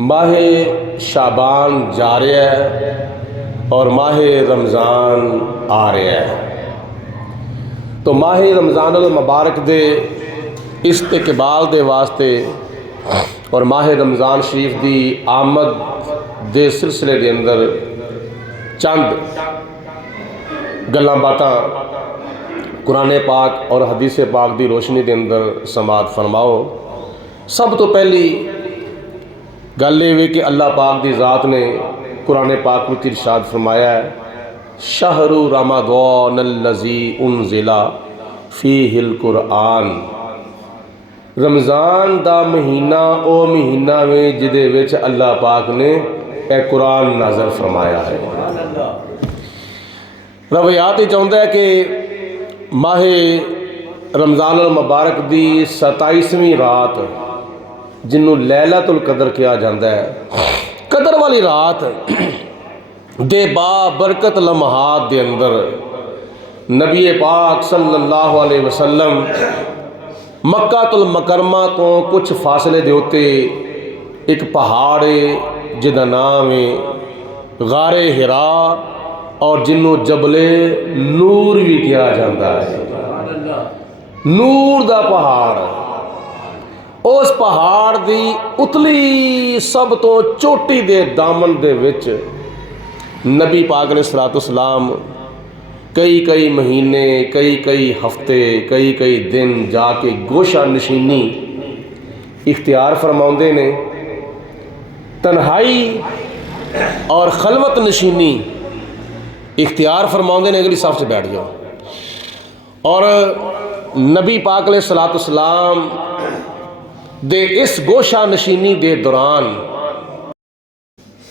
माह शाबान जा रहा है और माह रमज़ान आ रहा है। तो माह रमज़ान अल मुबारक दे इस्तकबाल दे वास्ते और माह रमज़ान शरीफ की आमद दे सिलसिले के अंदर चंद गल्लां बातां कुरान पाक और हदीस पाक की रोशनी के अंदर समात फरमाओ। सब तो पहली गल ये कि अल्लाह पाक की ज़ात ने कुरान पाक में इरशाद फरमाया है, शहरु रमज़ानल्लज़ी उन्ज़िला फ़ीहिल कुरआन। रमज़ान का महीना ओ महीना में जिदे विच अल्लाह पाक ने यह कुरान नाज़िल फरमाया है। रवायात चाहता है कि माह रमज़ान अल मुबारक की 27वीं रात जिन्हों लैलतुल कदर कहा जाता है, कदर वाली रात दे बाबरकत लम्हात दे अंदर नबी पाक सल्लल्लाहु अलैहि वसल्लम मक्कातुल मुकरमा तो कुछ फासले दे उत्ते एक पहाड़ है जिहदा नाम है गारे हिरा और जिन्हों जबले नूर भी कहा जाता है। नूर दा पहाड़, उस पहाड़ की उतली सब तो चोटी दे दामन दे विच नबी पाक ने सलाम कई कई महीने कई हफ्ते कई दिन जाके गोशा नशीनी इख्तियार फरमाउंदे ने, तन्हाई और खलवत नशीनी इख्तियार फरमाउंदे ने। अगली साफ से बैठ जाओ। और नबी पाक ने सलाम दे इस गोशा नशीनी दे दौरान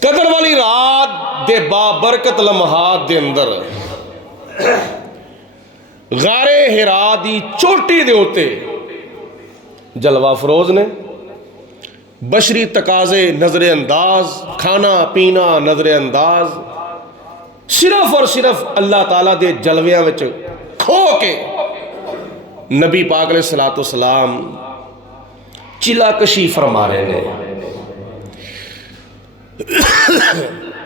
कदर वाली रात दे बाबरकत लम्हात दे अंदर गारे हिरा दी चोटी दे उत्ते जलवा फरोज ने बशरी तकाजे नजर अंदाज, खाना पीना नजर अंदाज, सिर्फ और सिर्फ अल्लाह ताला दे जलवियां विच खो के नबी पाक ने सलाम चिला कशी फरमा रहे ने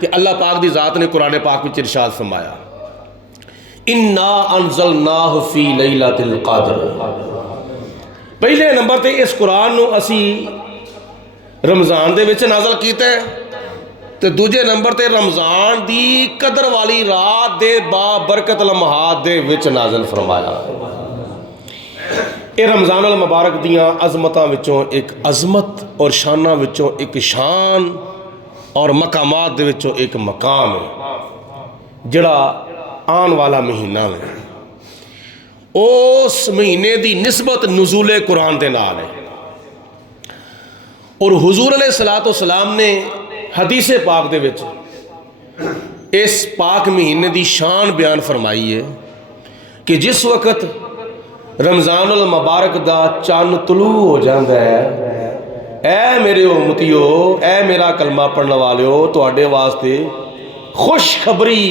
कि अल्लाह पाक की ज़ात ने कुरान पाक में इरशाद फरमाया, इन्ना अंज़लनाहु फी लैलतिल क़द्र। पहले नंबर ते इस कुरान नूं असी रमज़ान दे विच नाज़िल कीता है, तो दूजे नंबर ते रमज़ान दी कदर वाली रात दे बाबरकत लम्हात दे विच नाज़िल फरमाया। ये रमज़ान अल मुबारक दियाँ अज़मतां विचों एक अज़मत और शानां विचों एक शान और मकामात दे विचों एक मकाम है जिहड़ा आन वाला महीना है। उस महीने की निस्बत नुज़ूले कुरान के नाल है। और हुजूर अलैहिस्सलाम ने हदीस पाक दे विच इस पाक महीने की शान बयान फरमाई है कि जिस वक़्त रमज़ान अल मुबारक दा चन्न तुलू हो जाता है, ऐ मेरे उम्मतियो, ऐ मेरा कलमा पढ़ने वालियो, तुहाडे वास्ते खुशखबरी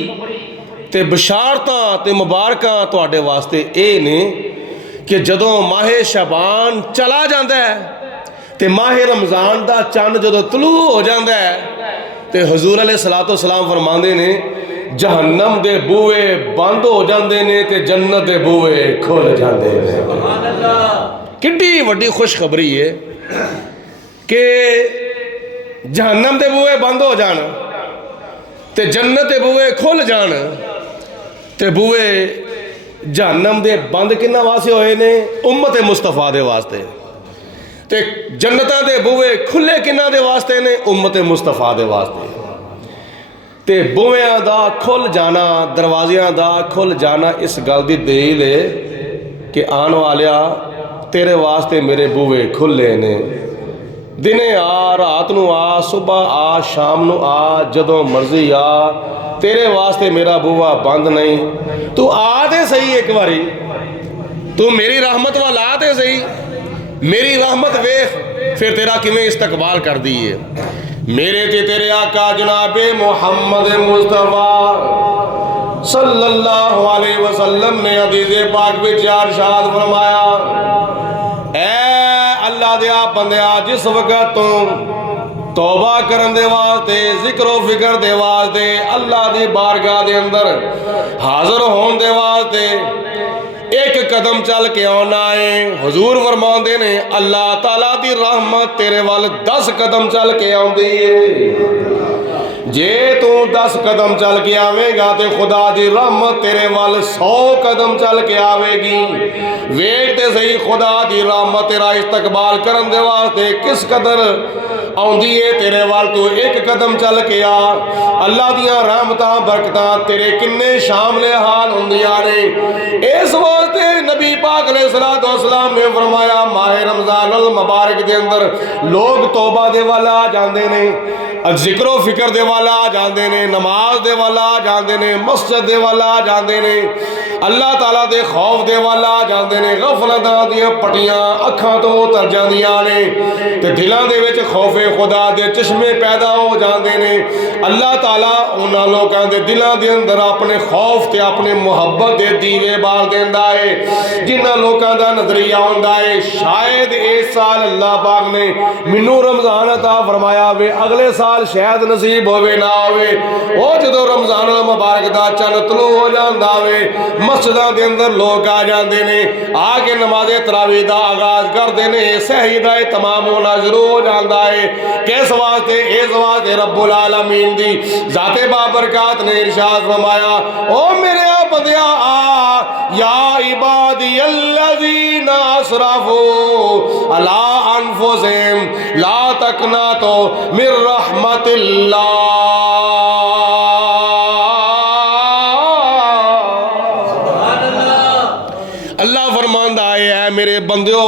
ते बशारतां ते मुबारकां तुहाडे वास्ते ये ने कि जदों माह शाबान चला जाता है तो माह रमज़ान का चन्न जदों तुलू हो जाता है तो हुजूर अलैहिस्सलाम फरमाते ने जहन्नम दे बूहे बंद हो जाते हैं तो जन्नत दे बूहे खुल जाते हैं। कितनी वड्डी खुशखबरी है कि जहन्नम दे बूहे बंद हो जान ते जन्नत दे बूहे खुल जान। ते बूहे जहन्नम दे बंद किन्ना वास्ते होए ने? उम्मत मुस्तफा दे वास्ते। ते जन्नतां दे बूहे खुले किन्ना दे वास्ते ने? उम्मत मुस्तफा दे वास्ते। ते बूहियां दा खुल जाना, दरवाजियां दा खुल जाना इस गल दी दलील है कि आने वालिया तेरे वास्ते मेरे बूहे खुले ने। दिने आ, रात नूं आ, सुबह आ, शाम नूं आ, जदों मर्जी आ, तेरे वास्ते मेरा बूहा बंद नहीं। तू आ ते सही एक बारी, तू मेरी रहमत वाल आ ते सही, मेरी रहमत वेख फिर तेरा किवें इस्तकबाल कर दी है। मेरे ते तेरे आका जनाबे मोहम्मद मुस्तफा सल्लल्लाहु अलैहि वसल्लम ने हदीस पाक में इरशाद फरमाया, ऐ अल्लाह दे बंदिया, जिस वक्त तो तौबा करन दे वास्ते, जिक्रो फिक्र दे वास्ते, अल्लाह दी बारगाह दे अंदर हाजिर होने दे वास्ते एक कदम चल के आना है। हुजूर फरमाते ने अल्लाह ताला दी रहमत तेरे वाल 10 कदम चल के आउंदी है। जे तू 10 कदम चल के आवेगा तो खुदा दी रहमत तेरे वाल 100 कदम चल के आवेगी। वेख ते सही खुदा दी रहमत तेरा इस्तकबाल करन दे वास्ते किस कदर आउंदी है तेरे वाल। तू एक कदम चल के आ, अल्लाह दियां रहमतां बरकतां तेरे किन्ने शामले हाल हुंदियां ने। इस वास्ते नबी पाक अलैहिस्सलातु वस्सलाम ने फरमाया माह रमजानुल मुबारक दे अंदर लोग तौबा दे वाला आ जांदे ने, जिक्रो फिक्र दे वाला आ जाते ने, नमाज दे वाला आ जाते ने, मस्जिद दे वाला आ जाते ने, अल्लाह ताला दे खौफ दे वाला आ जाते ने। गफलतां दियां पटियां अखां तो उतर जांदियां ने ते दिलां दे विच खौफे खुदा दे चश्मे पैदा हो जाते ने। अल्लाह ताला उन्हां लोकां दे दिलां दे अंदर अपने खौफ ते अपने मुहब्बत दे दीवे बाल देंदा है जिन्हां लोकां दा नजरिया हुंदा है शायद इस साल अल्लाह पाक ने मैनू रमजान अता फरमाया वे, अगले साल शायद नसीब होवे ना होवे। वो जो रमजान मुबारक दा चंद तलू हो जाता वे, मस्जिदां दे अंदर लोग आ जाते ने, आके नमाज़े तरावी दा आगाज करते ने, सहरी दा तमाम होना शुरू हो जाता है। किस वास्ते? इस वास्ते रब्बुल आलमीन दी ज़ाते बाबरकात ने इरशाद फरमाया ओ मेरे बंदिया आ या इबादी अल्लज़ीना असरफू अला अनफुसिहिम ला तकनातू मिर रहमतिल्लाह। अल्लाह फरमांदा है मेरे बंदियो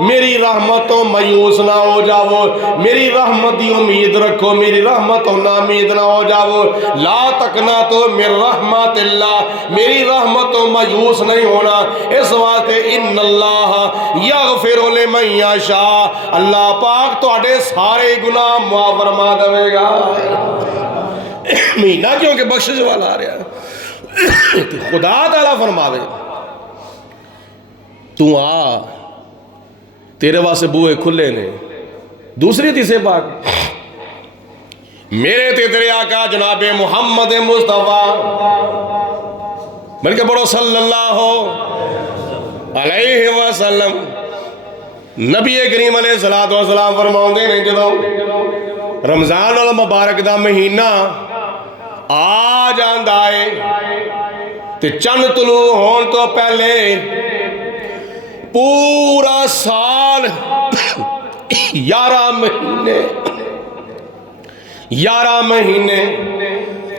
मेरी रहमत तो मायूस ना हो जाओ, मेरी रहमत की उम्मीद रखो, मेरी रहमत तो ना उम्मीद ना हो जाओ। ला तकना तो मिर रहमतिल्लाह, मेरी रहमत तो मायूस नहीं होना। इस वास्ते इन्नल्लाह यगफिरु लिमन यशा, अल्लाह पाक तुहाडे सारे गुनाह माफ फरमा देवेगा। महीना क्योंकि बख्शिश वाला आ रहा है, खुदा ताला फरमावे तू आ, तेरे वास्ते बूहे खुले ने। दूसरी तीसरे पाक मेरे ते तेरे आका जनाबे मुहम्मद मुस्तफा बल्कि बड़ो सल्लल्लाहु अलैहि वसल्लम नबी करीम अलैहिस्सलातु वस्सलाम फरमाउंदे ने जदों रमजान अल मुबारक दा महीना आ जांदा है ते चंद तलू होने तो पहले पूरा साल 11 महीने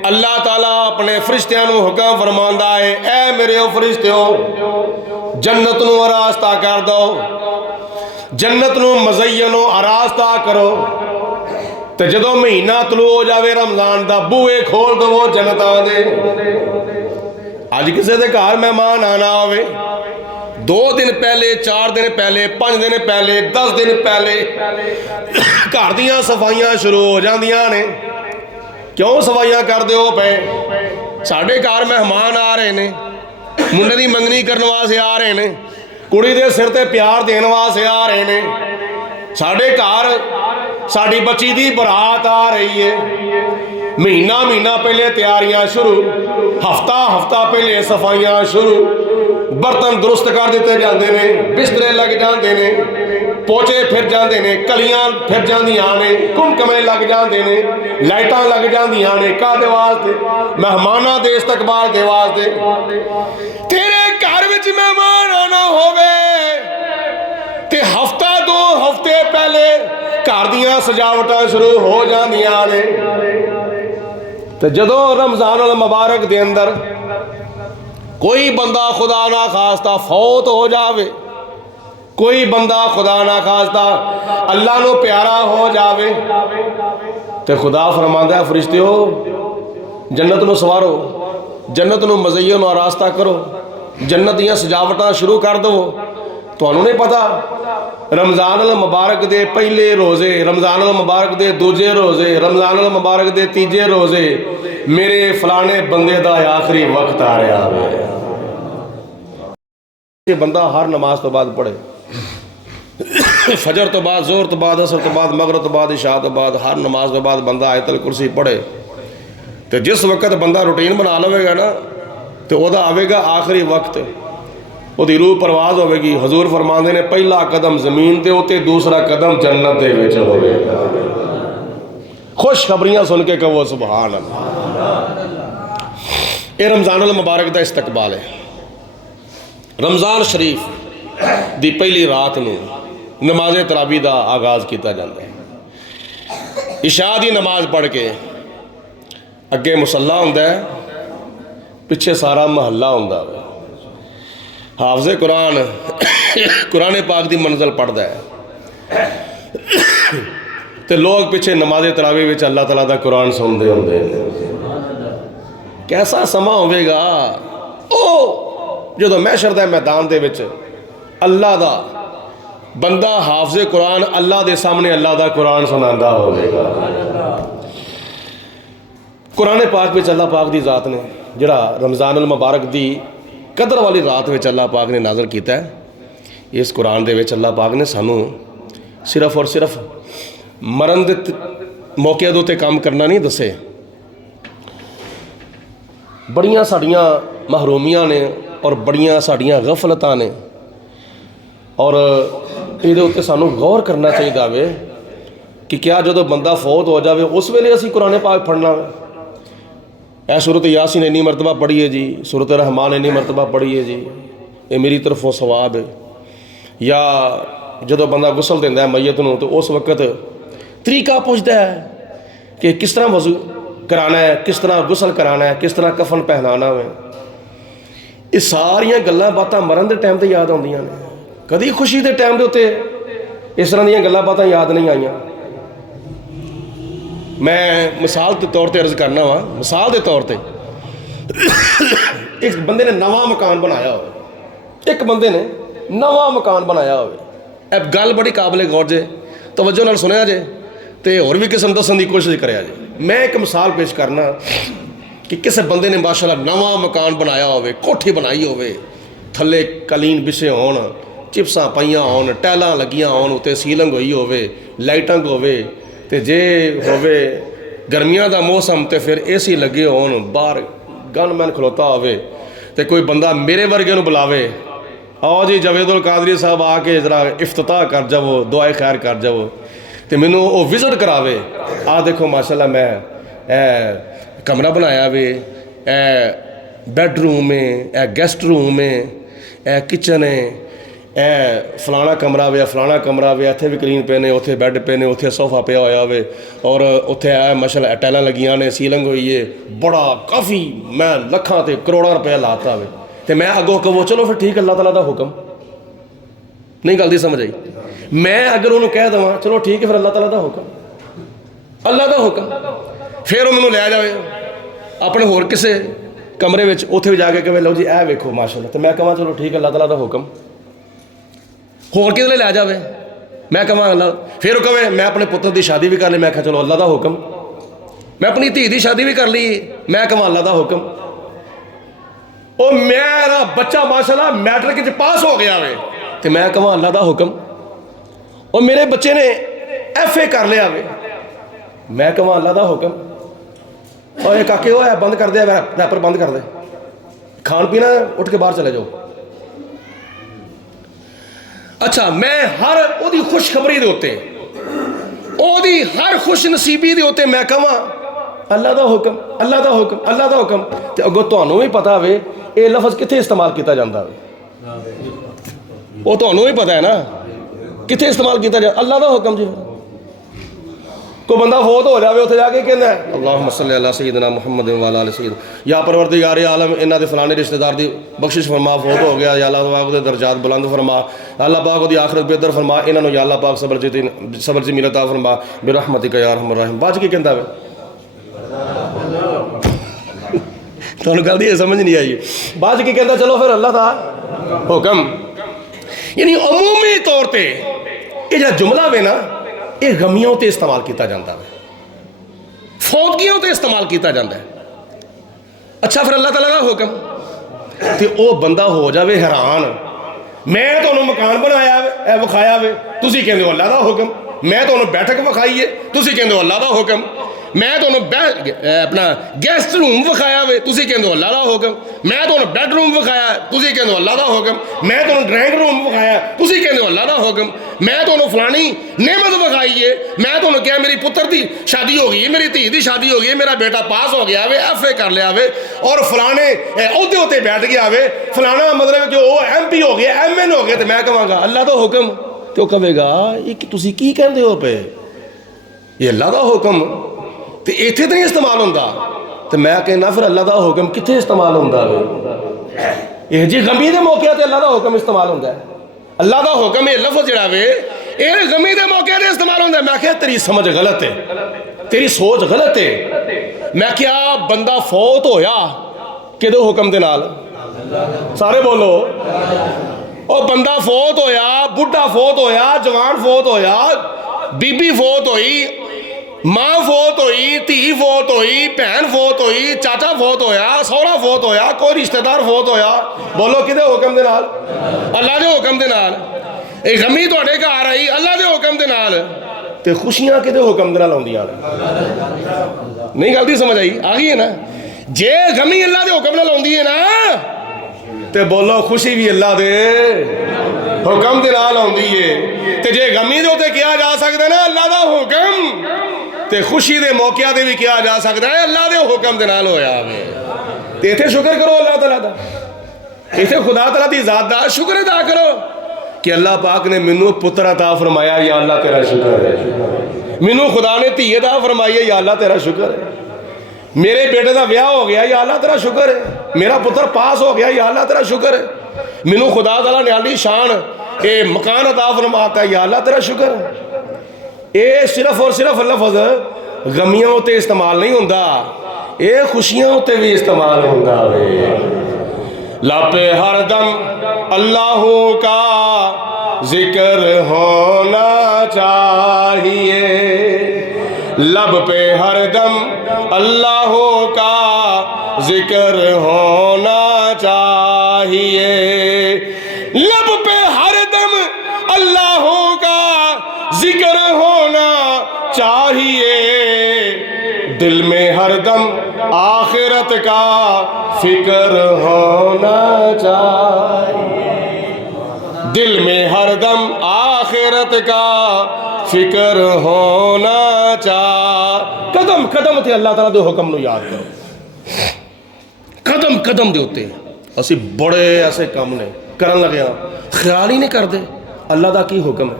अल्लाह ताला अपने फरिश्तियां नूं हुक्म फरमांदा है ऐ मेरे फरिश्तियों जन्नत नूं आरास्ता कर दो, जन्नत नूं मज़य्यनो आरास्ता करो। तो जदों महीना तलू हो जाए रमजान दा बूहे खोल दो जन्नतां दे। अज किसी दे घर मेहमान आना होवे 2 दिन पहले, 4 दिन पहले, 5 दिन पहले, 10 दिन पहले घर दियां सफाइयां शुरू हो जांदियां ने। क्यों सफाइयां करदे हो पे? साडे घर मेहमान आ रहे ने, मुंडे दी मंगनी करने वास्ते आ रहे ने, कुड़ी दे सिर ते प्यार देने वास्ते आ रहे ने, साडे घर साडी बच्ची दी बरात आ रही है। महीना पहले तैयारियां शुरू, हफ्ता पहले सफाइयां शुरू, बर्तन दुरुस्त कर दिते जाते हैं, बिस्तरे लग जाते हैं, पोचे फिर जाते हैं, कलियां फिर जांदियां ने, कुमकमे लग जाते हैं, लाइटां लग जांदियां ने। काहदे वास्ते? मेहमानां दे इस्तकबाल दे वास्ते। तेरे घर विच मेहमान आना होवे ते हफ्ता 2 हफ्ते पहले घर दियां सजावटां शुरू हो जांदियां ने। तो जदों रमजान अल मुबारक दे अंदर कोई बंदा खुदा ना खास्ता फौत हो जावे, कोई बंदा खुदा ना खास्ता अल्लाह नू प्यारा हो जावे, तो खुदा फरमांदा है फरिश्तियों जन्नत नू सवारो, जन्नत नू मज़य्यनो आरास्ता करो, जन्नत दियां सजावटां शुरू कर दो। तुहानू नहीं पता रमजान अल मुबारक दे पहले रोजे, रमजान अल मुबारक दे दूजे रोजे, रमजान अल मुबारक दे तीजे रोजे मेरे फलाने बंदे दा आखिरी वक्त आ रहा है। ये बंदा हर नमाज तो बाद पढ़े, फजर तो बाद, जोर तो बाद, असर तो बाद, मगरब तो बाद, इशा तो बाद, हर नमाज तो बाद बंदा आयतल कुर्सी पढ़े तो जिस वक्त बंदा रूटीन बना लवेगा ना तो वह आवेगा आखिरी वक्त, वो रूह परवाज होगी। हजूर फरमाते ने पहला कदम जमीन के उत्ते, दूसरा कदम जन्नत के विच होवेगा। खुशखबरियां सुन के कहो सुभान अल्लाह। ये रमज़ानुल मुबारक का इस्तकबाल है। रमज़ान शरीफ की पहली रात में नमाज तरावी का आगाज़ किया जाता है। इशा की नमाज पढ़ के अगे मुसल्ला होंदा है, पिछे सारा महल्ला होंदा है। हाफज़े कुरान कुरान पाक की मंजिल पढ़ता है तो लोग पिछे नमाज तरावी में अल्लाह ताला का कुरान सुनते होंगे। कैसा समा होगा ओ जो मैशर के मैदान के विच अल्लाह का बंदा हाफज़े कुरान अल्लाह के सामने अल्लाह का कुरान सुनाता होगा। कुरान पाक में अल्लाह पाक की ज़ात ने जिहड़ा रमज़ानुल मुबारक की कदर वाली रात में अल्लाह पाक ने नाज़िल किया है। इस कुरान दे विच अल्लाह पाक ने सानू सिर्फ और सिर्फ मरण दे मौके दे काम करना नहीं दसे, बड़ियां साड़ियां महरूमियां ने और बड़ियां साड़ियां गफलतां ने और ये उत्ते सानू गौर करना चाहिए वे कि क्या जो बंदा फौत हो जाए उस वेले असीं कुरान पाक पढ़ना वे। ए सूरत यासीन इन्नी मरतबा पढ़ी है जी, सूरत रहमान इन्नी मरतबा पढ़ी है जी, ये मेरी तरफों सवाब है। या जो बंदा गुसल देंदा है मैयत नूं तो उस वक्त तरीका पुछदा है कि किस तरह वज़ू कराना है, किस तरह गुसल कराना है, किस तरह कफन पहनाना है। ये सारियां गल्लां बातां मरण के टाइम ते याद आउंदियां ने, कभी खुशी के टाइम के उत्ते इस तरह दीयां गल्लां बातां याद नहीं आईयां। मैं मिसाल के तौर पर अर्ज करना वा, मिसाल के तौर पर एक बंदे ने नवा मकान बनाया हो, एक बंदे ने नवा मकान बनाया हो, गल बड़ी काबिल गौर जे, तवज्जो नाल सुनिया जे तो होर भी किसी दसन की कोशिश करिया जे। मैं एक मिसाल पेश करना कि किसी बंदे ने माशाअल्लाह नवा मकान बनाया हो, कोठी बनाई हो, थले कलीन बिछे होन, चिप्सां पईयां होन, टैलां लगियां होन, उत्ते सीलिंग होई होवे, लाइटिंग होवे, ते जे होवे गर्मियां दा मौसम तो फिर AC लगे होन, बाहर गनमैन खलोता होवे ते कोई बंदा मेरे वर्गे नूं बुलावे, आओ जी जावेदुल कादरी साहब आके जरा इफ्तिताह कर जावो, दुआए खैर कर जावो, तो मैनू वो विजिट करावे। आ देखो माशाल्लाह मैं कमरा बनाया वे, बैडरूम है, गेस्ट रूम है, किचन है, फलाना कमरा वे, फलाना कमरा वे, इत्थे भी क्लीन पे ने, उत्थे बैड पे ने, उत्थे सोफा पिया होया वे और उत्थे माशाल्लाह टैलां लगियां ने, सीलिंग हुई है, बड़ा काफ़ी मैं लखां ते करोड़ां रुपया लाता वे। तो मैं अगों कहो चलो फिर ठीक अल्लाह ताला दा हुक्म, नहीं गल दी समझ आई। मैं अगर उन्होंने कह देवां चलो ठीक है फिर अल्लाह ताला दा हुक्म, अल्लाह दा हुक्म, फिर वो मैनू लै जाए अपने होर किसी कमरे में, उत्थे भी जाके कहे लो जी ए वेखो माशाल्लाह, तो मैं कहां चलो ठीक अल्लाह ताला दा हुक्म, होर किधरे लै जावे, मैं कहां अल्लाह, फिर वो कहे मैं अपने पुत्र की शादी भी कर ली, मैं कहा चलो अल्लाह दा हुक्म, मैं अपनी धी की शादी भी कर ली, मैं कहां अल्लाह दा हुक्म, और मेरा बच्चा माशाल्लाह मैट्रिक पास हो गया वे तो मैं कहां अल्लाह दा हुक्म, और मेरे बच्चे ने FA कर लिया वे, मैं कहां अल्लाह दा हुक्म, और ये काके हो बंद कर दे, रैपर बंद कर दे, खान पीना उठ के बाहर चले जाओ। अच्छा मैं हर ओदी खुशखबरी दे उत्ते, ओदी हर खुश नसीबी दे उत्ते मैं कहां अल्लाह दा हुक्म, अल्लाह दा हुक्म, अल्लाह दा हुक्म, तो अगों तुहानूं भी पता वे ये लफज कित्थे इस्तेमाल किया जाता है, वो तुहानूं भी पता है ना कित्थे इस्तेमाल किया जाए, अल्लाह दा हुक्म जी। कोई बंदा फौत हो जाए उत्थे जाके कहना अल्लाहुम्मा सल्ली अला सय्यिदना मुहम्मद व अला आलि सय्यिद, या परवरदिगार आलम इन्हां दे फलाने रिश्तेदार दी बख्शिश फरमा, फौत हो गया, या अल्लाह पाक दे दर्जात बुलंद फरमा, अल्लाह पाक दी आखिरत बेहतर फरमा, इन्हां नूं या अल्लाह पाक सबर दी मिलत फरमा बिरहमतिका या अरहमर राहिम। बाज की कहंदा वे तुहानूं गल दी समझ नहीं आई, बाद की कहंदा चलो फिर अल्लाह दा हुक्म, यानी अमूमी तौर पर ये जो जुमला वे ना ये गमियों ते इस्तेमाल किया जाता है, फौतगियों ते इस्तेमाल किया जाता है। अच्छा फिर अल्लाह ताला का हुक्म, तो वह बंदा हो जाए हैरान मैं तुहानू मकान बनाया वे विखाया वे, तुसीं कहंदे हो अल्लाह दा हुक्म। मैं तुहानू बैठक विखाई है, तुसीं कहंदे हो अल्लाह दा हुक्म। मैं तुहानू अपना गेस्ट रूम विखाया वे, तुसीं कहंदे हो अल्लाह दा हुक्म। मैं तुहानू बैडरूम विखाया, तुसीं कहंदे हो अल्लाह दा हुक्म। मैं तुहानू ड्राइंग रूम विखाया, तुसीं कहंदे हो अल्लाह दा हुक्म। मैं तुहानू फलानी नेमत विखाई है, मैं तुहानू कहा मेरी पुत्र की शादी हो गई है, मेरी धी की शादी हो गई है, मेरा बेटा पास हो गया वे, FA कर लिया वे और फलाने ओहदे उत्ते बैठ गया वे, फलाना मतलब कि वो MP हो गया, MN हो गया, तो मैं कहांगा अल्लाह दा हुक्म। तो कहेगा ये तुसीं की कहंदे हो पे, ये अल्लाह दा हुक्म तो इत्थे तो नहीं इस्तेमाल होंदा। तो मैं कहना फिर अल्लाह दा हुक्म कित्थे इस्तेमाल होंदा वे? यह जी गमी के मौके ते अल्लाह दा हुक्म इस्तेमाल होंदा है। अल्लाह दा हुक्म ये लफ्ज़ जिहड़ा वे ये गमी के मौके ते इस्तेमाल होंदा है। मैं क्या तेरी समझ गलत है, तेरी सोच गलत है। मैं क्या बंदा फौत होया किहदे हुक्म दे नाल? सारे बोलो। और बंदा फौत होया, बुढ़ा फौत होया, जवान फौत होया, बीबी फौत होई, मां फौत होई, धी फौत होई, भैन फौत होई, चाचा फौत होया, सौहरा फौत होया, कोई रिश्तेदार फौत होया, बोलो किहदे हुक्म दे नाल? अल्लाह दे हुक्म दे नाल। ये गमी तुहाडे घर आई अल्लाह दे हुक्म दे नाल, ते खुशियां किहदे हुक्म दे नाल आउंदियां? नहीं गलती समझ आई? आ गई है ना? जे गमी अल्लाह दे हुक्म नाल आउंदी है ना, ते बोलो खुशी भी अल्लाह दे हुक्म दे नाल आउंदी है। ते जे गमी दे उत्ते किया जा सकदा ना अल्लाह दा हुक्म, ते खुशी दे मौके ते भी किया जा सकता है अल्लाह दे हुक्म दे नाल होया वे। ते इत्थे शुक्र करो अल्लाह तआला दा, इत्थे खुदा तआला दी ज़ात दा शुक्र अदा करो कि अल्लाह पाक ने मैनू पुत्र अता फरमाया, या अल्लाह तेरा शुक्र है। मैनू खुदा ने धी अता फरमाई है, या अल्लाह तेरा शुक्र है। मेरे बेटे का ब्याह हो गया, या अल्लाह तेरा शुक्र है। मेरा पुत्र पास हो गया, या अल्लाह तेरा शुक्र है। मैनू खुदा तआला ने आली शान ये मकान अता फरमाता है, या अल्लाह तेरा शुक्र है। ये सिर्फ और सिर्फ लफ्ज़ गमियों उत्ते इस्तेमाल नहीं होंदा, ये खुशियां उत्ते भी इस्तेमाल होंदा वे। लापे हरदम अल्लाह का जिक्र होना चाहिए, लब पे हरदम अल्लाह का जिक्र होना चाहिए, लब पे हरदम अल्लाह का जिक्र होना चाहिए, दिल में हरदम आखिरत का फिक्र होना चाहिए, दिल में हरदम आखिरत का फिक्र होना चाहिए। कदम कदम ते अल्लाह ताला दे हुक्म नूं याद करो, कदम कदम दे उत्ते असीं बड़े ऐसे काम ने करन लगे हां, ख्याल ही नहीं करते अल्लाह दा की हुक्म है।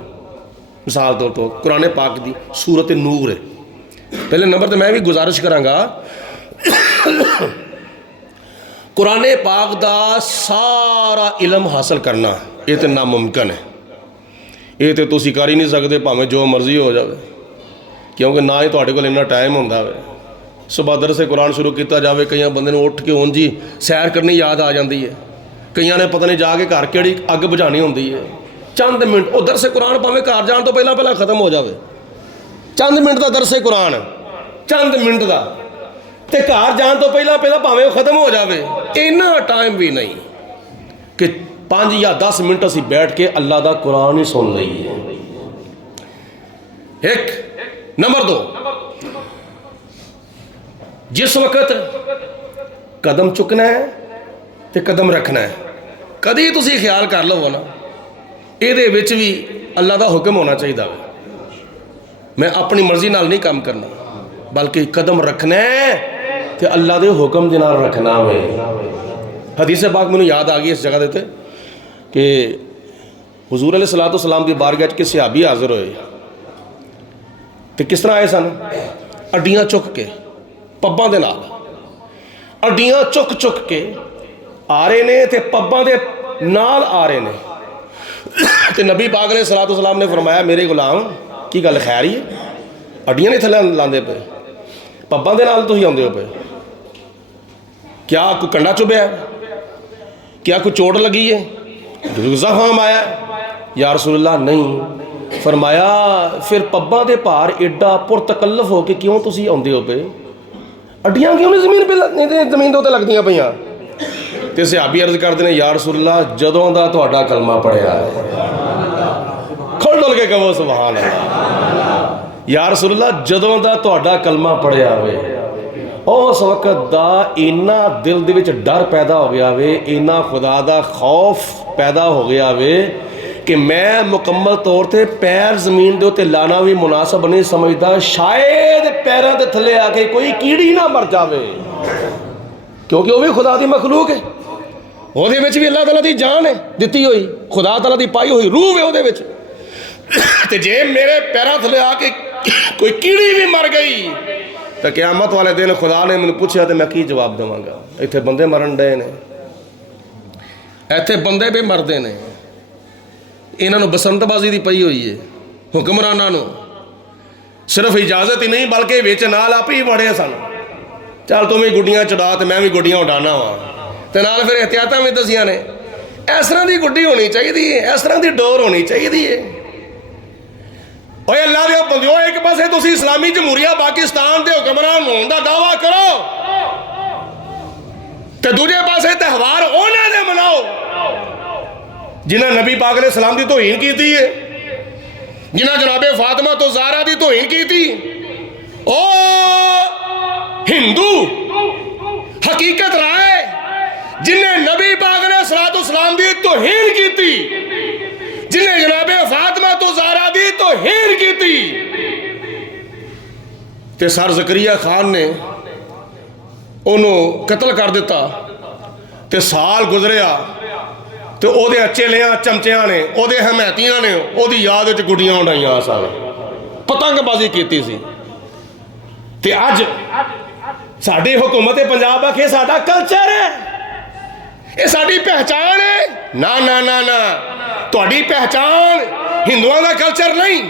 मिसाल तौर पर कुरान पाक की सूरत नूर है। पहले नंबर तो मैं भी गुजारिश करांगा, कुरान पाक का सारा इलम हासिल करना ये तो नामुमकिन है। ये तो तुसीं कर ही नहीं सकते भावें जो मर्जी हो जाए, क्योंकि ना ही तुहाडे कोल इन्ना टाइम होंदा वे। सुबह दरसे कुरान शुरू किया जाए, कई बंदे नूं उठ के उंज ही सैर करनी याद आ जाती है, कई ने पता नहीं जाके घर किहड़ी अग बुझानी होंदी है। चंद मिनट वो दरसे कुरान भावें घर जाने तो पहला पहला खत्म हो जाए, चंद मिनट का दरसे कुरान, चंद मिनट का, तो घर जाने तो पहला पहला भावें खत्म हो जाए। इन्ना टाइम भी नहीं कि 5 या 10 मिनट असीं बैठ के अल्लाह का कुरान ही सुन लीए। एक नंबर 2, जिस वक्त कदम चुकना है तो कदम रखना है, कदी तुसीं ख्याल कर लवो ना ये भी अल्लाह का हुक्म होना चाहिए। मैं अपनी मर्जी नाल नहीं काम करना, बल्कि कदम रखना है तो अल्लाह के हुक्म के नाल रखना वे। हदीस पाक मैनूं याद आ गई इस जगह देते कि हुजूर अलैहिस्सलातु वस्सलाम की बारगाह के सहाबी हाज़र होए, तो किस तरह आए सन? अड्डियाँ चुक के पब्बां दे नाल, अड्डियाँ चुक चुक के आ रहे ने ते पब्बां दे नाल आ रहे ने। तो नबी पाक ने सलातो सलाम ने फरमाया, मेरे गुलाम की गल खैर ही है, अड्डियां नहीं थले लाते पे, पब्बां दे नाल तुसीं आउंदे हो पे, क्या कोई कंडा चुभया, क्या कोई चोट लगी है, ज़ख़म आया? या रसूलल्लाह नहीं। फरमाया फिर पब्बां दे भार एडा पुरतकल्लफ हो के क्यों तुसीं आउंदे हो पे, अड्डियां क्यों नहीं जमीन पे ज़मीन दे उत्ते लगदियां पईयां? तो सहाबी अर्ज करते हैं, या रसूलल्लाह जदों दा तुहाडा कलमा पढ़िया है, खुल डुल के कहो सुभान अल्लाह, या रसूलल्लाह जदों दा तुहाडा कलमा पढ़िया वे, उस वक्त दा इन्ना दिल दे विच डर पैदा हो गया वे, इन्ना खुदा दा खौफ पैदा हो गया वे कि मैं मुकम्मल तौर पर पैर जमीन के उत्ते लाना भी मुनासिब नहीं समझदा, शायद पैरों के थले आके कोई कीड़ी ना मर जाए, क्योंकि वह भी खुदा की मखलूक है, वो भी अल्लाह ताला की जान है दी हुई, खुदा ताला की पाई हुई रूह है वो, तो जे मेरे पैरों थले आके कोई कीड़ी भी मर गई तो क़यामत वाले दिन खुदा ने मैंने पूछा तो मैं की जवाब देवांगा। इत्थे बंदे मरन डे ने, इत्थे बंदे भी मरते ने, इन्हों बसंतबाजी की पई हुई है, हुक्मरानों सिर्फ इजाजत ही नहीं बल्कि विच नाल आप ही बड़े सन, चल तुम भी गुड्डियां चढ़ा तो मैं भी गुड्डियां उड़ाना वा, तो नाल फिर एहतियात भी दसिया ने, इस तरह की गुड्डी होनी चाहिए, इस तरह की डोर होनी चाहिए। ओए अल्लाह दे बंदिओ, एक पासे तुसी इस्लामी जमहूरिया पाकिस्तान के हुक्मरान होने का दावा करो तो दूजे पासे त्यौहार उन्होंने दे मनाओ जिन्हें नबी पाक ने सलाम की तौहीन की है, जिन्हें जनाबे फातिमा तो ज़हरा की तौहीन की थी। ओ हिंदू हकीकत राय जिन्हें नबी पाक ने सलाम की तौहीन की थी, जिन्हें जनाबे फातिमा तो ज़हरा की तौहीन की थी, ते सर ज़करिया खान ने उन्होंने कत्ल कर दिता, ते साल गुजरिया तो वो चेलियां चमचिया ने, वो हमैतियां ने वो याद में गुड्डियां उड़ाइया सन, पतंगबाजी की सी, ते अज साडी हुकूमत पंजाब आखे साडा कल्चर है, ये साडी पहचान है। ना ना ना ना, तुहाडी पहचान हिंदुओं का कल्चर नहीं,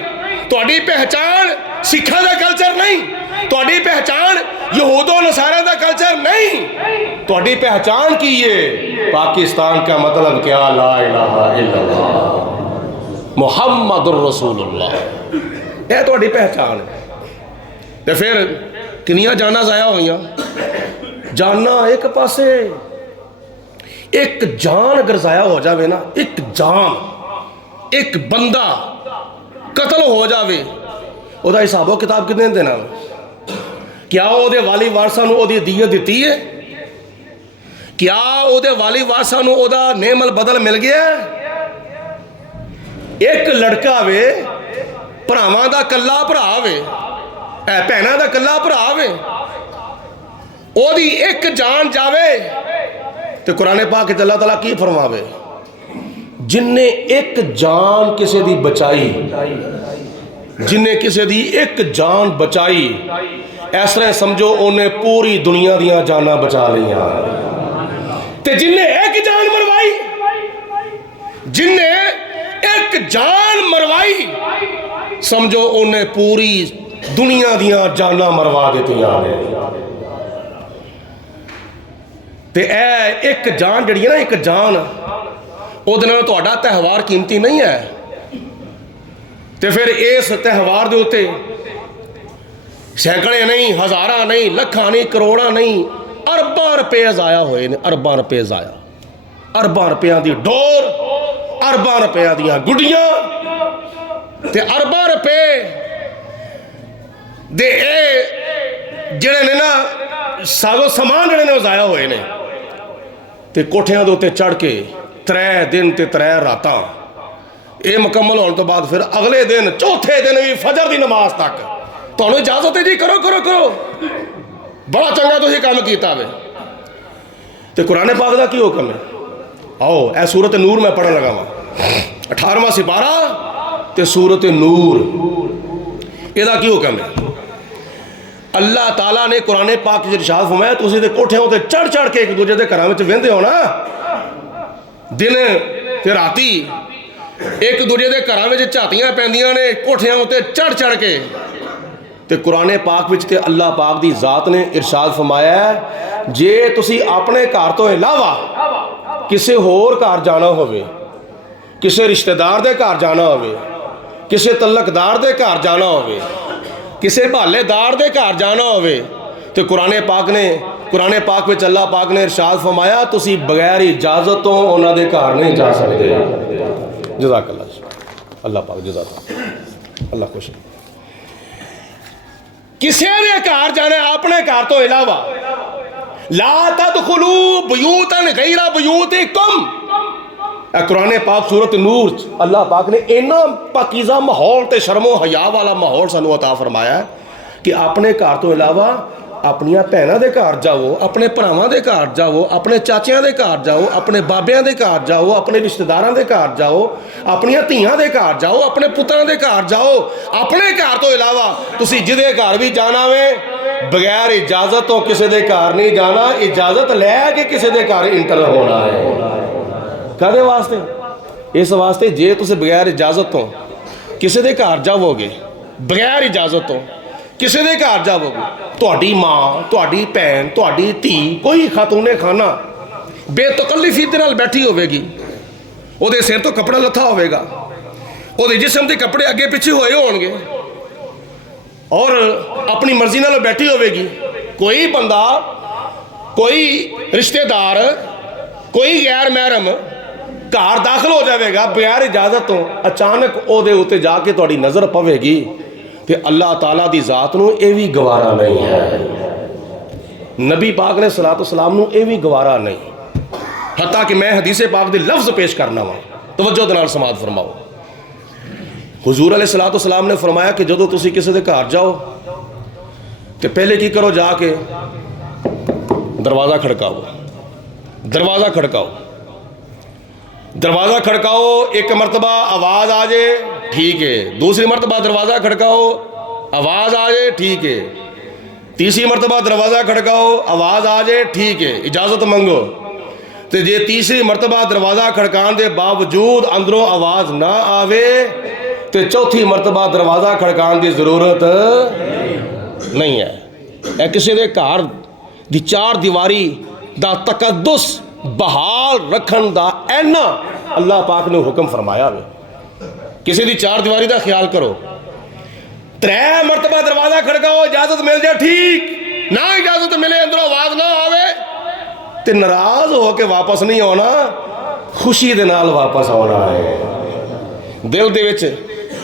तुहाडी पहचान सिखा का कल्चर नहीं, तुहाडी पहचान यहूदो नसारा का कल्चर नहीं, तुहाडी पहचान की है पाकिस्तान का मतलब क्या, ला इलाहा इल्लल्लाह मुहम्मदुर रसूलुल्लाह, यह तुहाडी पहचान है। तो फिर किनिया जाना जाया हुई, जाना एक पासे, एक जान अगर जाया हो जाए ना, एक जान एक बंदा कत्ल हो जाए, वह हिसाबो किताब कितने देना, क्या वो वाली वारसा दीयत दी है, क्या वो वाली वारसा नेमल बदल मिल गया। एक लड़का वे भरावां दा कल्ला भरा वे, भैनां दा कल्ला भरा वे, ओदी एक जान जावे तो कुरान पाक अल्लाह ताला की फरमावे, जिन्ने एक जान किसी दी बचाई, जिन्ने किसी दी एक जान बचाई, इस तरह समझो उन्हें पूरी दुनिया दियां जाना बचा लिया, ते जिन्ने एक जान मरवाई, जिन्ने एक जान मरवाई समझो उन्हें पूरी दुनिया दियां जाना मरवा दित्तियां ने। ते ए एक जान जड़ी है ना, एक जान उहदे नाल तुहाडा त्यौहार कीमती नहीं है। तो फिर इस त्यौहार के उत्ते सैकड़े नहीं, हज़ारां नहीं, लखां नहीं, करोड़ां नहीं, अरबां रुपये ज़ाया होए ने, अरबां रुपये ज़ाया, अरबां रुपयों की डोर, अरबां रुपयों दी गुड्डियां, ते अरबां रुपये दे जिहड़े ने ना साजो समान जिहड़े ने ज़ाया होए ने, ते कोठियां दे उत्ते चढ़ के 3 दिन ते 3 रातां, ये मुकम्मल होने तो बाद फिर अगले दिन चौथे दिन भी फजर की नमाज तक तुहानू इजाजत है जी, करो करो करो, बड़ा चंगा तुसीं काम कीता वे। तो कुरान पाक का की हुक्म है, आओ ए सूरत नूर मैं पढ़न लगा वा, 18वां सिपारा ते सूरत नूर, इहदा की हुक्म है। अल्लाह ताला ने कुरान पाक च इरशाद फरमाया, तुसीं ते कोठियां उत्ते चढ़ चढ़ के एक दूजे के घरां विच वहिंदे हो ना, दिन ते राती एक दूजे के घरां विच झातियां पैंदियां ने, कोठियां उत्ते चढ़ चढ़ के। तो कुरान पाक विच ते अल्लाह पाक दी जात ने इरशाद फरमाया, जे तुसी अपने घर तो इलावा किसी होर घर जाना होवे, किसी रिश्तेदार दे घर जाना होवे, किसी तलकदार दे घर जाना होवे, किसी भालेदार दे घर जाना होवे, तो कुरान पाक ने कुरान पाक में अल्लाह पाक ने इरशाद फरमाया तुसी बगैर इजाजत तो उन्होंने घर नहीं जा सकते। जज़ाकल्लाह अल्लाह पाक जज़ाक अल्लाह खुश। किसी ने घर जाना अपने घर तो इलावा ला तदखुलू बुयूतन गैरा बुयूतिकुम। कुरान पाक सूरत नूर अल्लाह पाक ने इन्ना पाकीज़ा माहौल ते शर्मो हया वाला माहौल सानू अता फरमाया कि अपने घर तो इलावा अपनिया भैनों के घर जाओ, अपने भरावां के घर जाओ, अपने चाचियां के घर जाओ, अपने बाबियां के घर जाओ, अपने रिश्तेदारों के घर जाओ, अपनिया धीआं के घर जाओ, अपने पुत्रां के घर जाओ। अपने घर तो इलावा तुसी जिदे घर भी जाना वे बगैर इजाजत तो किसी के घर नहीं जाना, इजाजत लैके किसी के घर इंटर होना है। कहदे वास्ते? इस वास्ते जे तुसी बगैर इजाजत तो किसी के घर जाओगे, बगैर इजाजत तो किसी के घर जाओगे, तुहाडी माँ, तुहाडी भैन, तुहाडी धी, कोई खातूने खाना बेतकल्लिफी दे नाल बैठी होवेगी, उहदे सिर तो कपड़ा लथा होवेगा, उहदे जिस्म के कपड़े अगे पिछे होए होणगे और अपनी मर्जी नाल बैठी होवेगी। कोई बंदा, कोई रिश्तेदार, कोई गैर महरम घर दाखिल हो जाएगा बगैर इजाजत तो, अचानक उहदे उत्ते जाके तुहाडी नज़र पवेगी तो अल्लाह ताला दी जात नूं ये भी गवारा नहीं है। नबी पाक ने सलातो सलाम नूं ये भी गवारा नहीं। हत्ता कि मैं हदीसे पाक दे लफ्ज़ पेश करना वा, तवज्जो दे नाल समात फरमाओ। हुजूर अलैहिस्सलातु वस्सलाम ने फरमाया कि जदों तुसी किसी के घर जाओ तो पहले की करो, जाके दरवाज़ा खड़काओ। दरवाज़ा खड़काओ, दरवाज़ा खड़काओ, एक मरतबा आवाज़ आ जाए ठीक है, दूसरी मरतबा दरवाज़ा खड़काओ आवाज़ आ जाए ठीक है, तीसरी मरतबा दरवाज़ा खड़काओ आवाज़ आ जाए ठीक है, इजाज़त मंगो। तो जे तीसरी मरतबा दरवाज़ा खड़काने के बावजूद अंदरों आवाज़ ना आवे तो चौथी मरतबा दरवाज़ा खड़काने की ज़रूरत नहीं है। किसी के घर दी चार दीवारी दा तकद्दुस बहाल रखन दा ऐना अल्लाह पाक ने हुक्म फरमाया वे। किसी दी चार दीवारी का ख्याल करो, 3 मरतबा दरवाज़ा खड़काओ, इजाज़त मिल जाए ठीक, ना इजाज़त मिले अंदरों आवाज़ ना आवे तो नाराज़ हो के वापस नहीं आना, खुशी दे नाल वापस आना है। दिल दे विच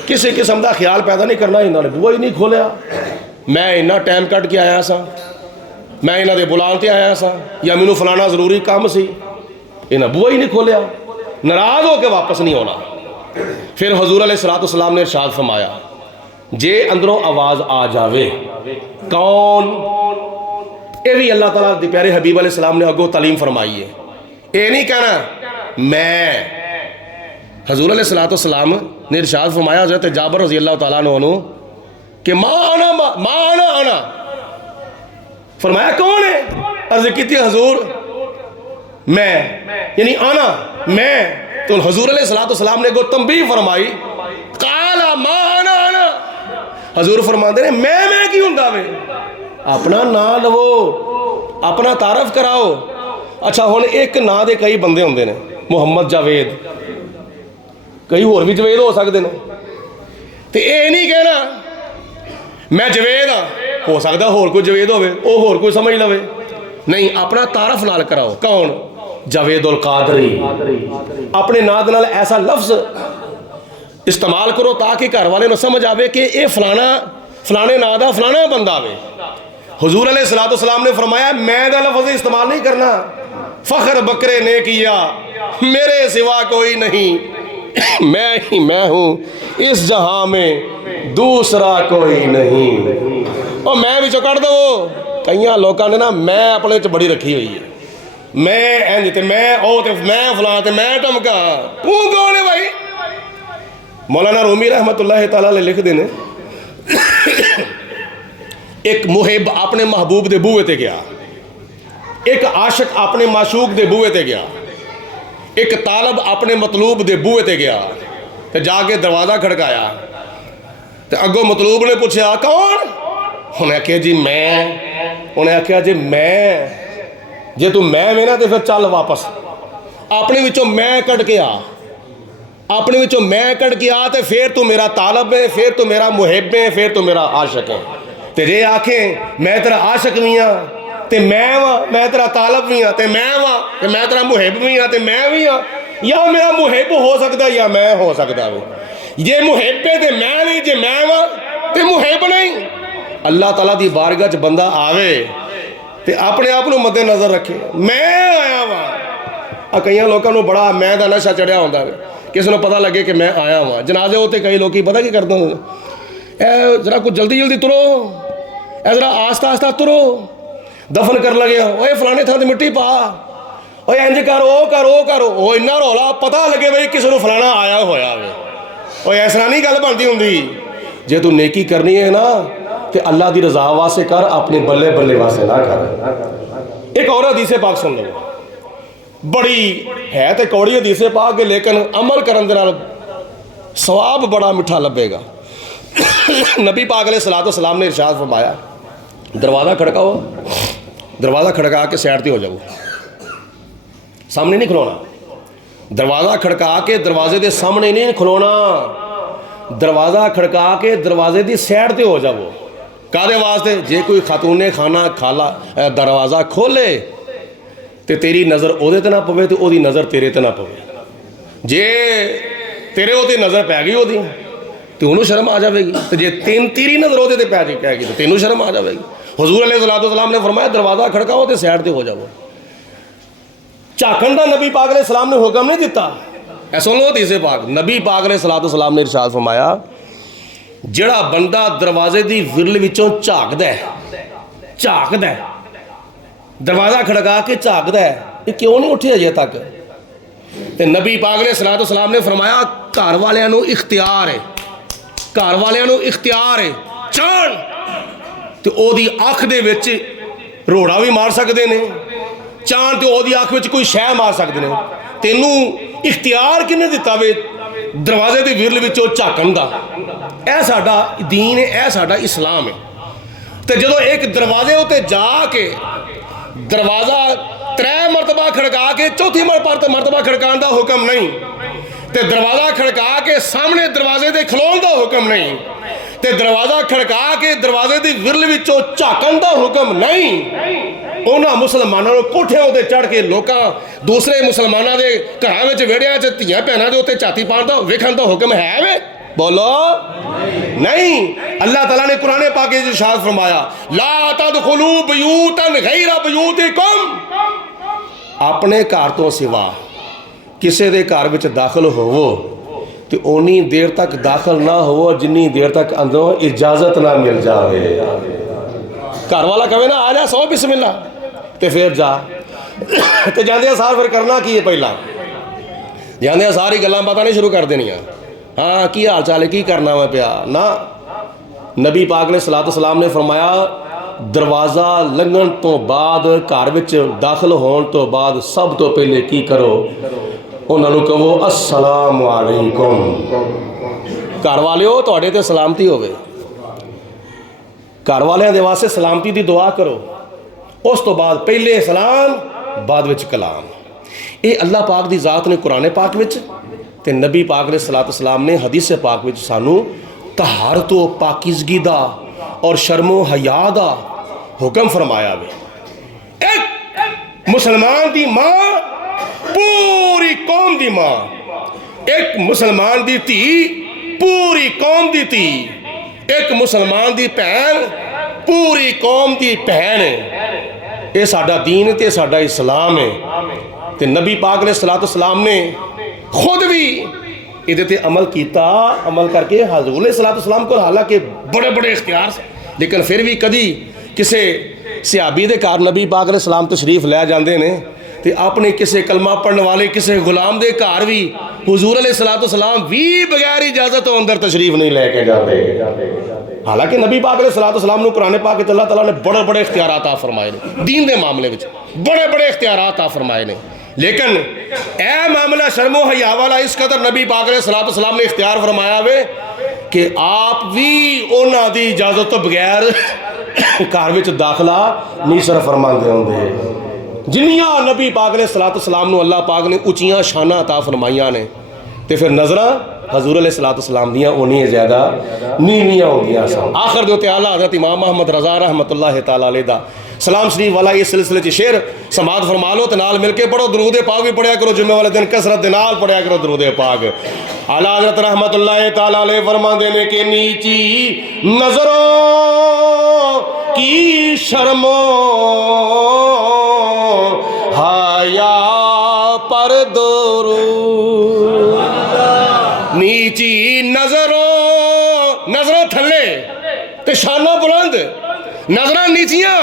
किसी किस्म का ख्याल पैदा नहीं करना, इन्होंने बूहा ही नहीं खोलिया, मैं इन्ना टाइम कट के आया सा, मैं इन्हों के बुलान ते आया सा, या मैनू फलाना जरूरी काम सी, इन्हें बूहा ही नहीं खोलिया, नाराज़ हो के वापस नहीं आना। फिर हजूर अलैहिस्सलातु वस्सलाम ने इरशाद फरमाया जे अंदरों आवाज़ आ जावे कौन, ये भी अल्लाह ताला दे प्यारे हबीब अलैहिस्सलाम ने अगों तालीम फरमाई है। ये नहीं कहना मैं, हजूर अलैहिस्सलातु वस्सलाम ने इरशाद फरमाया हज़रत जाबर रज़ी अल्लाह ताला अन्हु कि माँ आना, फरमाया कौन है? अर्ज़ की हजूर मैं, यानी आना मैं। तो हजूर अलैहिस्सलातु वस्सलाम ने गो तंबीह फरमाई, काला माँ आना। हजूर फरमाते ने मैं की हुंदा वे, अपना ना लवो, अपना तारफ कराओ। अच्छा हुण एक ना दे कई बंदे होंदे ने, मुहम्मद जावेद, कई होर भी जवेद हो सकते हैं, तो ये नहीं कहना मैं जवेद हाँ, हो सकता होर कोई जवेद होवे, वो होर कोई समझ लवे, नहीं अपना तारफ नाल कराओ। कौन? जावेदुल कादरी। अपने नाद नाल ऐसा लफ्ज़ इस्तेमाल करो ताकि घर वाले समझ आवे कि ये फलाने ना दा फलाना बंदा वे। हुजूर अलैहिस्सलातु वस्सलाम ने फरमाया मैं दा लफ्ज़ इस्तेमाल नहीं करना, फ़ख्र बकरे ने किया मेरे सिवा कोई नहीं, मैं ही मैं हूँ, इस जहां में दूसरा कोई नहीं। और मैं भी कट दो, कई लोगों ने ना मैं अपने च बड़ी रखी हुई है, मैं इंज ते मैं ओ ते मैं फलां ते मैं टमका, तू कौन है भाई? मौलाना रूमी रहमतुल्लाह तआला अलैह लिखते हैं एक मुहिब अपने महबूब दे बूहे ते गया, एक आशिक अपने माशूक दे बूहे ते गया, एक तालब अपने मतलूब दे बूहे ते गया, तो जाके दरवाज़ा खड़काया, तो अगों मतलूब ने पूछा कौन? उन्हें आख्या जी मैं। उन्हें आख्या जी मैं, जे तू मैं मेरा तो फिर चल वापस, अपने विचों मैं कट के आ, अपने विचों मैं कट के आ, तो फिर तू मेरा तालब है, फिर तू मेरा मुहिब है, फिर तू मेरा आशिक है। तो जे आखें मैं तेरा आशिक भी हाँ, ਤੇ ਮੈਂ ਵਾਂ, ਮੈਂ ਤੇਰਾ ਤਾਲਬ ਵੀ ਹਾਂ ਤੇ ਮੈਂ ਵਾਂ, ਤੇ ਮੈਂ ਤੇਰਾ ਮੁਹਿਬ ਵੀ ਹਾਂ ਤੇ ਮੈਂ ਵੀ ਹਾਂ, ਜਾਂ ਮੇਰਾ ਮੁਹਿਬ ਹੋ ਸਕਦਾ ਜਾਂ ਮੈਂ ਹੋ ਸਕਦਾ ਵੇ। ਜੇ ਮੁਹਿਬ ਹੈ ਤੇ ਮੈਂ नहीं, जे मैं वां ते मुहिब नहीं। अल्लाह ताला दी बारगाह च बंदा आवे ते अपने आप को मद्देनज़र रखे, मैं आया वां। आ कई लोगों को बड़ा मैं दा नशा चढ़िया होंदा वे, किसी को पता लगे कि मैं आया वां। जनाजे उत्ते कई लोग पता की करते हैं, ए जरा कुछ जल्दी जल्दी तुरो, ए जरा आस्ता आस्ता तुरो, दफन कर लगे ओए फलाने थां ते मिट्टी पा, ओए इंज कर ओ कर ओ कर, ओ इन्ना रौला पता लगे बई किसी को फलाना आया होया वे। ओए इस तरह नहीं गल बनती होंदी। जे तू नेकी करनी है ना तो अल्लाह की रजा वास्ते कर, अपने बल्ले बल्ले वास्ते ना कर। एक और हदीस पाक सुन लो, बड़ी है तो कौड़ी हदीस पाक, लेकिन अमल करने दे नाल सवाब बड़ा मिठा लभेगा। नबी पाक अलैहि सलाम ने इरशाद फरमाया, दरवाज़ा खड़काओ, दरवाज़ा खड़का के साइड पर हो जाओ, सामने नहीं खलोना। दरवाज़ा खड़का के दरवाजे के सामने नहीं खलोना, दरवाज़ा खड़का के दरवाजे की साइड पर हो जाओ। कादे वास्ते? जे कोई खातूने खाना खाला दरवाज़ा खोले तो तेरी नज़र ओदे ते ना पवे तो ओदी नज़र तेरे ते ना पवे। जे तेरे ओते नज़र पै गई ओदी तो उन्होंने शर्म आ जाएगी, तो जे तेरी नज़र ओदे ते पैगी तो तेनों शर्म आ जाएगी। हुज़ूर अलैहिस्सलाम ने फरमाया दरवाज़ा खड़काओ तो साइड पर हो जाओ। झाकन का नबी पाक अलैहिस्सलाम ने हुक्म नहीं दिता। ऐसा लो तीसरे पाक नबी पाक अलैहिस्सलाम ने इरशाद फरमाया, जिहड़ा बंदा दरवाजे की विरल विचों झाकदा है, दरवाज़ा खड़का के झाकदा है, ये क्यों नहीं उठे अजे तक? तो नबी पाक अलैहिस्सलाम ने फरमाया घर वालियां नूं इख्तियार है, घर वालियां नूं इख्तियार है, चाहण तो ओदी अख दे विच रोड़ा भी मार सकते हैं, चाहण तो ओदी अख विच कोई शह मार सकते हैं। तेनू इख्तियार किन्ने दिता वे दरवाजे के विरल विचों झाकण दा? यह साडा दीन है, यह साडा इस्लाम है। तो जो एक दरवाजे उत्ते जाके दरवाज़ा 3 मरतबा खड़का के चौथी मरतबा खड़काने का हुक्म नहीं, तो दरवाज़ा खड़का के सामने दरवाजे के खलोण का हुक्म नहीं, तो दरवाज़ा खड़का के दरवाजे की विरल विचों झाकण का हुक्म नहीं। उन्होंने मुसलमानों को कोठियां उत्ते चढ़ के लोग दूसरे मुसलमानों के घरों में वेड़िया धियां भैनों के उत्ते झाती पाउण दा वेखण दा हुक्म है वे? बोलो नहीं। अल्लाह ताला ने कुरान पाक में इरशाद फरमाया, ला तदखुलू बुयूतन गैरा बुयूतिकुम, अपने घर तो सिवा किसी के घर में दाखिल होवो तो उन्नी देर तक दाखिल ना होवो जिन्नी देर तक अंदरों इजाजत ना मिल जाए। घर वाला कहे ना आ जा सौ बिस्मिल्ला तो फिर जा, तो जाते सार फिर करना की है? पहला जाते सारी गल्लां बातां नहीं शुरू कर देनियां, हाँ की हाल चाल है, की करना मैं पिया ना। नबी पाक ने सलाम ने फरमाया दरवाज़ा लंघण तो बाद घर विच दाखिल होने तो बाद सब तो पहले की करो, उन्होंने कहो अस्सलाम वालेकुम। घर वालिओ तुहाडे ते सलामती होवे, घर वालियां दे वास्ते सलामती की दुआ करो। उस तो बाद पहले सलाम बाद विच कलाम। ये अल्लाह पाक की ज़ात ने कुरान पाक विच ते नबी पाक ने सलाम ने हदीस पाक विच सानू तहारत व पाकीज़गी दा और शर्मो हया दा हुक्म फरमाया वे। एक मुसलमान की माँ पूरी कौम की माँ, एक मुसलमान की धी पूरी कौम की धी, एक मुसलमान की भैन पूरी कौम की भैन है। ये साडा दीन ते साडा इस्लाम है। तो नबी पाक ने सलाम ने खुद भी ये अमल किया, अमल करके हज़ूर सलाम को हालांकि बड़े बड़े इख्तियार से, लेकिन फिर भी कभी किसी सहाबी के घर नबी पाक ने सलाम तशरीफ लै जाते हैं तो अपने किसी कलमा पढ़ने वाले किसी गुलाम के घर भी हुजूर सलाम भी बगैर इजाजत तो अंदर तशरीफ नहीं लैके जाते। हालांकि नबी पाक सलाम को कुरान पाक अल्लाह ताला ने बड़े बड़े इख्तियार अता फरमाए ने, दीन के मामले में बड़े बड़े इख्तियार अता फरमाए ने, लेकिन यह मामला शर्मो हया वाला इस कदर नबी पाक सलाम ने इख्तियार फरमाया वे कि आप भी उन्हों की इजाजत तो बगैर घर में दाखिला नहीं सर फरमाते होंगे। जिन्नियां नबी पाक ने सलाम अल्लाह पाक ने उचियां शाना अता फरमाइया ने, तो फिर नज़र हजूर सलाम दियां उन्नियां ज़्यादा नीवियां होंदियां सन। आखिर दे उत्ते आला हज़रत इमाम अहमद रज़ा रहमतुल्लाह तआला अलैह दा सलाम शरीफ वाला इस सिलसिले च शेर समात फरमा लो तो नाल मिल के पढ़ो। दरूद पाक भी पढ़िया करो, जुम्मे वाले दिन कसरत दे नाल पढ़िया करो दरूद पाक। आला हज़रत रहमतुल्लाह ताला अलैह फरमा देने के नीची नजरों की शर्मो हाया पर दुरूद, नीची नजरों थले ते शाना बुलंद, नजर नीचियां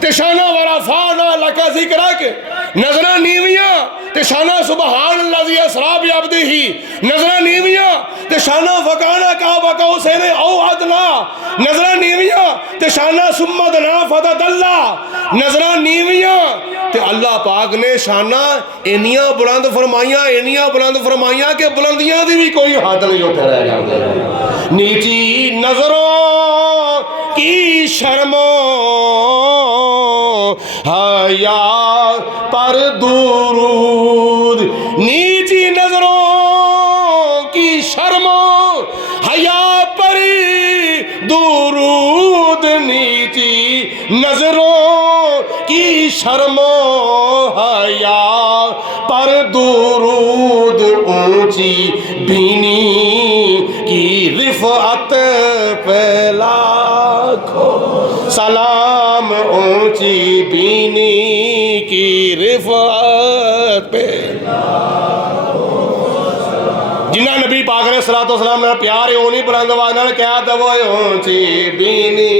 ते शाना वाला फाना लका जिक्र के, नजर नीवियां ते शाना सुबहान अल्लाज़ी असरा बि अब्दिही, नजर नीवियां ते शाना फकाना का बका हुसैन औ अदला, नजर नीवियां ते शाना सुम्मदना फददल्ला, नजर नीवियां ते अल्लाह पाक ने शाना इनियां बुलंद फरमाइयां कि बुलंदियां दी भी कोई हद नहीं उठ रह जाती। नीची नजरों की शर्मो हया पर दुरूद, नीची नजरों की शर्मो हया पर दुरूद, नीची नजरों की शर्मो हया पर दुरूद, ऊंची बीनी की रिफ़अत पे लाखो सलाम, ऊंची बीनी की रिफ़अत पे जिन्ना नबी पाक ने सलातो सलाम ने प्यार है उन्हीं बुलंद आवाज़ नाल क्या दवो ऊंची बीनी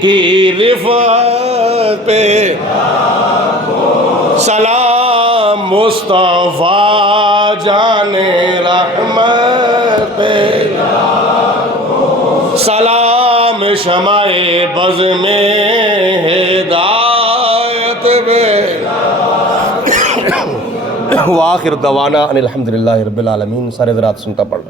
की रिफ़अत पे सलाम, मुस्तफ़ा जाने रहमत पे सलाम, शमाए बज़ में हिदायत पे वाखिर दवाना अनिल हम्दुलिल्लाहि रब्बिल आलमीन। सारे ज़रात सुनता पढ़